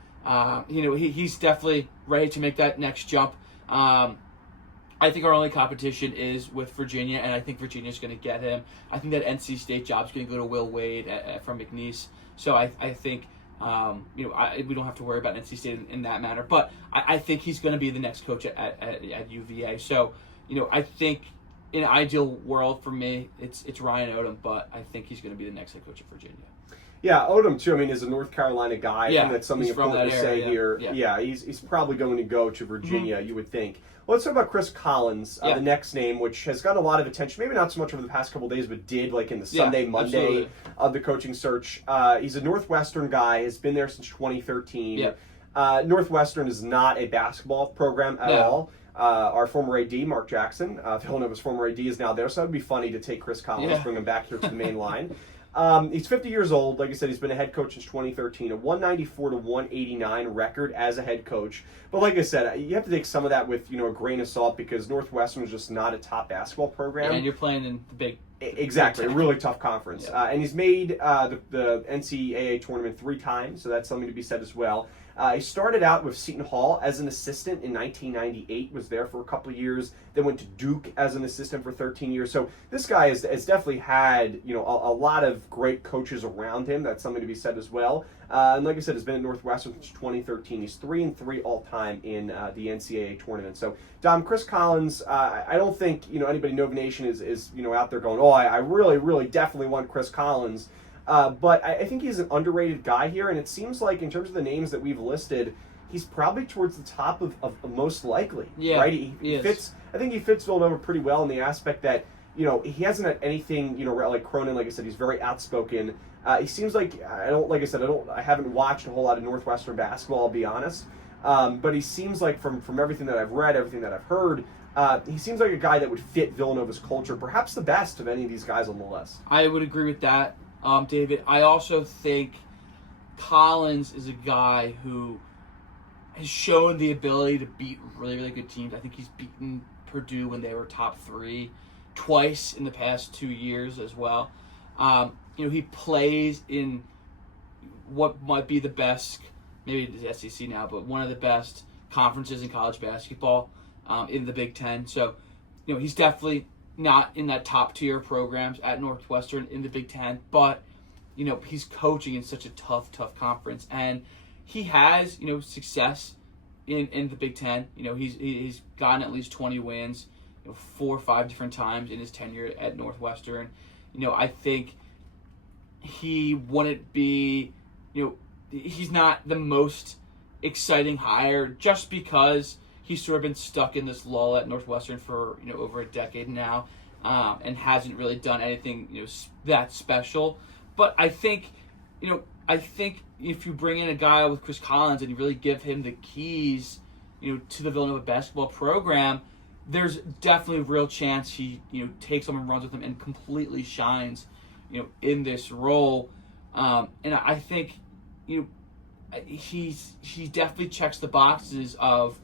He's definitely ready to make that next jump. I think our only competition is with Virginia, and I think Virginia's going to get him. I think that NC State job's going to go to Will Wade from McNeese. So I think we don't have to worry about NC State in that matter. But I think he's going to be the next coach at UVA. So I think in an ideal world for me, it's Ryan Odom, but I think he's going to be the next head coach at Virginia. Yeah, Odom too. I mean, is a North Carolina guy. Yeah, I think that's something important to say here. Yeah, he's probably going to go to Virginia. You would think. Well, let's talk about Chris Collins, the next name, which has gotten a lot of attention. Maybe not so much over the past couple of days, but did in the Sunday, Monday absolutely. of the coaching search. He's a Northwestern guy. Has been there since 2013. Yeah. Northwestern is not a basketball program at all. Our former AD, Mark Jackson, Villanova's former AD, is now there, so it would be funny to take Chris Collins, bring him back here to the main line. He's 50 years old. Like I said, he's been a head coach since 2013, a 194 to 189 record as a head coach. But like I said, you have to take some of that with a grain of salt because Northwestern is just not a top basketball program. And you're playing in the big... Exactly, a really tough conference. Yeah. And he's made the NCAA tournament 3 times, so that's something to be said as well. He started out with Seton Hall as an assistant in 1998, was there for a couple of years, then went to Duke as an assistant for 13 years. So this guy has definitely had a lot of great coaches around him. That's something to be said as well. And like I said, has been at Northwestern since 2013. He's 3-3 all-time in the NCAA tournament. So, Dom, Chris Collins, I don't think anybody in Nova Nation is out there going, I really, really definitely want Chris Collins. But I think he's an underrated guy here, and it seems like in terms of the names that we've listed, he's probably towards the top of most likely. Yeah, right? He fits. I think he fits Villanova pretty well in the aspect that he hasn't had anything like Cronin. Like I said, he's very outspoken. He seems like I haven't watched a whole lot of Northwestern basketball. I'll be honest, but he seems like from everything that I've read, everything that I've heard. He seems like a guy that would fit Villanova's culture, perhaps the best of any of these guys on the list. I would agree with that. David, I also think Collins is a guy who has shown the ability to beat really, really good teams. I think he's beaten Purdue when they were top 3 twice in the past 2 years as well. He plays in what might be the best, maybe the SEC now, but one of the best conferences in college basketball in the Big Ten. So, he's definitely not in that top tier programs at Northwestern in the Big Ten, but he's coaching in such a tough conference, and he has success in the Big Ten. He's gotten at least 20 wins 4 or 5 different times in his tenure at Northwestern. I think he wouldn't be he's not the most exciting hire just because he's sort of been stuck in this lull at Northwestern for over a decade now, and hasn't really done anything that special. But I think if you bring in a guy with Chris Collins and you really give him the keys to the Villanova basketball program, there's definitely a real chance he takes them and runs with them and completely shines in this role. And I think he definitely checks the boxes of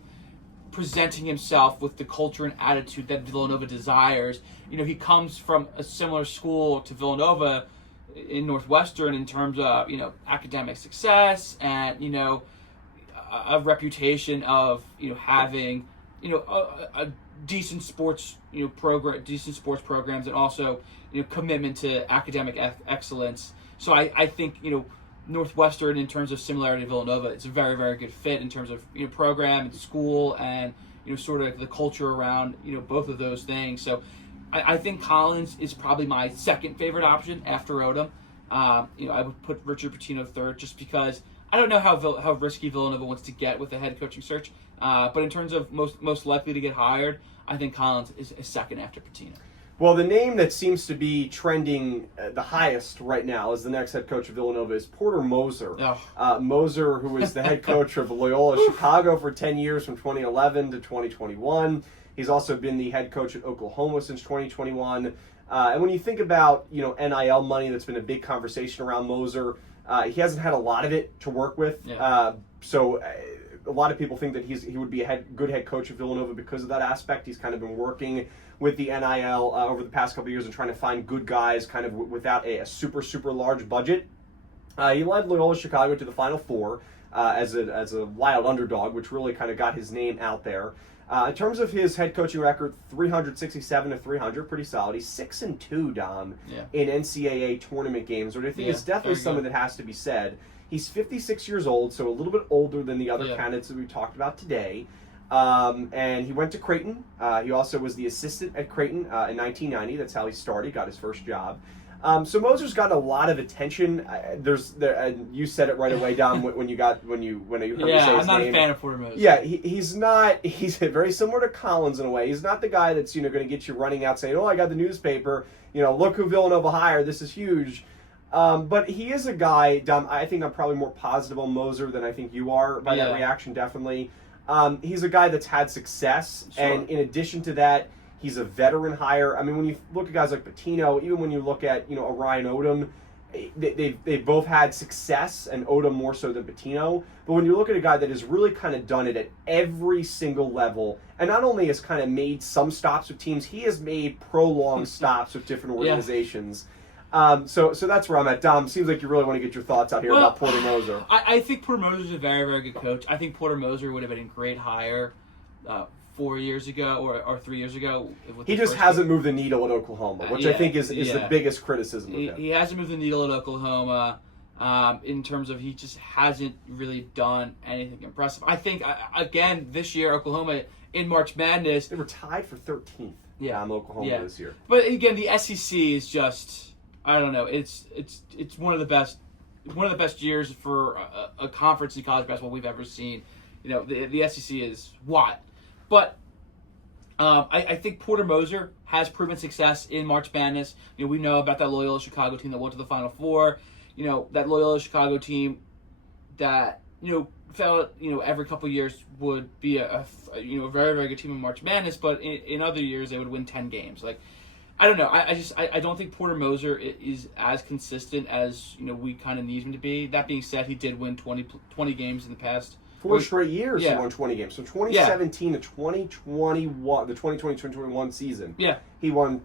presenting himself with the culture and attitude that Villanova desires. He comes from a similar school to Villanova in Northwestern in terms of, academic success and, a reputation of, having, a decent sports, decent sports programs and also, commitment to academic excellence. So I think, Northwestern, in terms of similarity to Villanova, it's a very, very good fit in terms of program and school and sort of the culture around, both of those things. So I think Collins is probably my second favorite option after Odom. I would put Richard Pitino third just because I don't know how risky Villanova wants to get with the head coaching search. But in terms of most likely to get hired, I think Collins is second after Pitino. Well, the name that seems to be trending the highest right now as the next head coach of Villanova is Porter Moser. Oh. Moser, who was the head coach of Loyola Chicago for 10 years from 2011 to 2021. He's also been the head coach at Oklahoma since 2021. And when you think about, NIL money, that's been a big conversation around Moser. He hasn't had a lot of it to work with. Yeah. So a lot of people think that he would be a good head coach of Villanova because of that aspect. He's kind of been working with the NIL over the past couple of years and trying to find good guys kind of without a super, super large budget. He led Loyola Chicago to the Final Four as a wild underdog, which really kind of got his name out there. In terms of his head coaching record, 367 to 300, pretty solid. He's 6-2, Dom, in NCAA tournament games, which I think is definitely something that has to be said. He's 56 years old, so a little bit older than the other candidates that we talked about today. And he went to Creighton. He also was the assistant at Creighton in 1990. That's how he started, got his first job. So Moser's got a lot of attention. You said it right away, Dom, when you heard me say his name. Yeah, I'm not a fan of Porter Moser. Yeah, he's not. He's very similar to Collins in a way. He's not the guy that's going to get you running out saying, "Oh, I got the newspaper. Look who Villanova hired. This is huge." But he is a guy, Dom. I think I'm probably more positive on Moser than I think you are by that reaction. Definitely, he's a guy that's had success, and in addition to that, he's a veteran hire. I mean, when you look at guys like Pitino, even when you look at Orion Odom, they've both had success, and Odom more so than Pitino. But when you look at a guy that has really kind of done it at every single level, and not only has kind of made some stops with teams, he has made prolonged stops with different organizations. So that's where I'm at. Dom, seems like you really want to get your thoughts out here about Porter Moser. I think Porter Moser is a very, very good coach. I think Porter Moser would have been a great hire 4 years ago or 3 years ago. He just hasn't moved the needle at Oklahoma, which I think is the biggest criticism of him. He hasn't moved the needle at Oklahoma in terms of he just hasn't really done anything impressive. I think, again, this year, Oklahoma in March Madness. They were tied for 13th Oklahoma this year. But again, the SEC is just... I don't know. It's one of the best years for a conference in college basketball we've ever seen. The SEC is wild, but I think Porter Moser has proven success in March Madness. We know about that Loyola Chicago team that went to the Final Four. That Loyola Chicago team that felt every couple of years would be a very, very good team in March Madness, but in other years they would win 10 games. I don't know. I don't think Porter Moser is as consistent as we kind of need him to be. That being said, he did win 20 games in the past 4 straight years. He won 20 games. So 2017 to 2021, the 2020-2021 season. Yeah, he won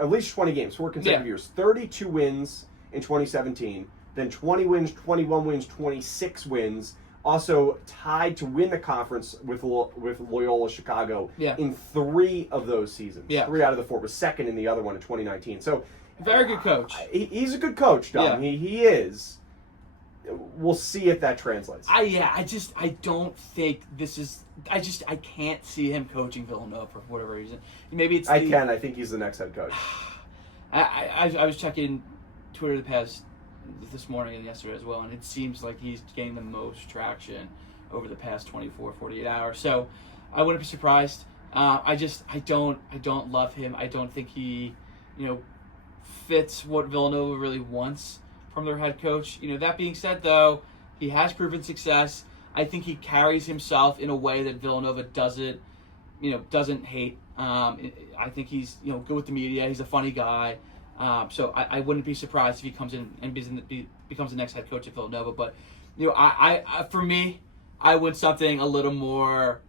at least 20 games, 4 consecutive years. 32 wins in 2017, then 20 wins, 21 wins, 26 wins. Also tied to win the conference with Loyola Chicago in 3 of those seasons. 3 out of the 4. Was second in the other one in 2019. So very good coach. He's a good coach, Dom. He is. We'll see if that translates. I don't think this is. I can't see him coaching Villanova for whatever reason. Maybe it's. I think he's the next head coach. I was checking Twitter this morning and yesterday as well, and it seems like he's getting the most traction over the past 24, 48 hours. So I wouldn't be surprised. I don't love him. I don't think he, fits what Villanova really wants from their head coach. That being said, though, he has proven success. I think he carries himself in a way that Villanova doesn't hate. I think he's, good with the media. He's a funny guy. So I wouldn't be surprised if he comes in and becomes the next head coach at Villanova. But for me, I want something a little more,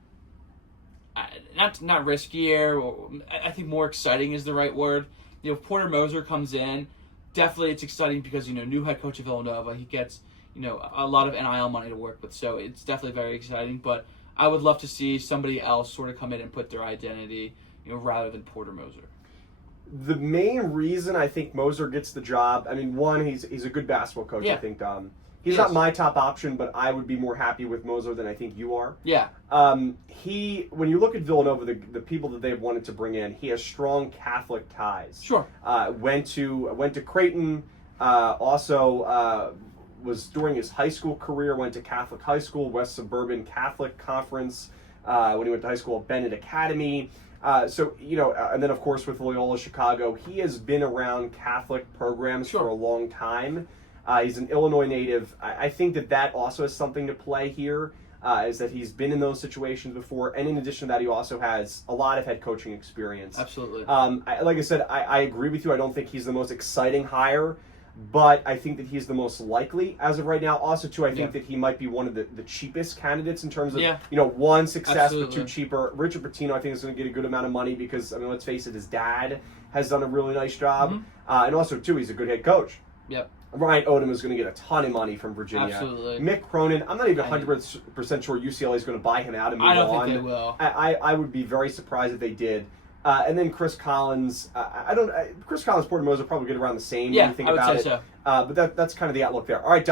not riskier. Or I think more exciting is the right word. If Porter Moser comes in, definitely it's exciting because new head coach of Villanova. He gets a lot of NIL money to work with, so it's definitely very exciting. But I would love to see somebody else sort of come in and put their identity, rather than Porter Moser. The main reason I think Moser gets the job, I mean, one, he's a good basketball coach. Yeah. I think He's not my top option, but I would be more happy with Moser than I think you are. Yeah. When you look at Villanova, the people that they've wanted to bring in, he has strong Catholic ties. Sure. Went to Creighton. Also was during his high school career, went to Catholic High School, West Suburban Catholic Conference. When he went to high school at Bennett Academy. And then of course with Loyola Chicago, he has been around Catholic programs for a long time. He's an Illinois native. I think that also has something to play here, is that he's been in those situations before. And in addition to that, he also has a lot of head coaching experience. Absolutely. Like I said, I agree with you. I don't think he's the most exciting hire, but I think that he's the most likely as of right now. Also, too, I think that he might be one of the cheapest candidates in terms of, one, success, but two, cheaper. Richard Pitino, I think, is going to get a good amount of money because, I mean, let's face it, his dad has done a really nice job. And also, too, he's a good head coach. Yep. Ryan Odom is going to get a ton of money from Virginia. Absolutely. Mick Cronin, I'm not even 100% sure UCLA is going to buy him out and move on. I don't think they will. I would be very surprised if they did. And then Chris Collins, Chris Collins, Porter Moser probably get around the same when you think about it. So. But that's kind of the outlook there. All right, Don.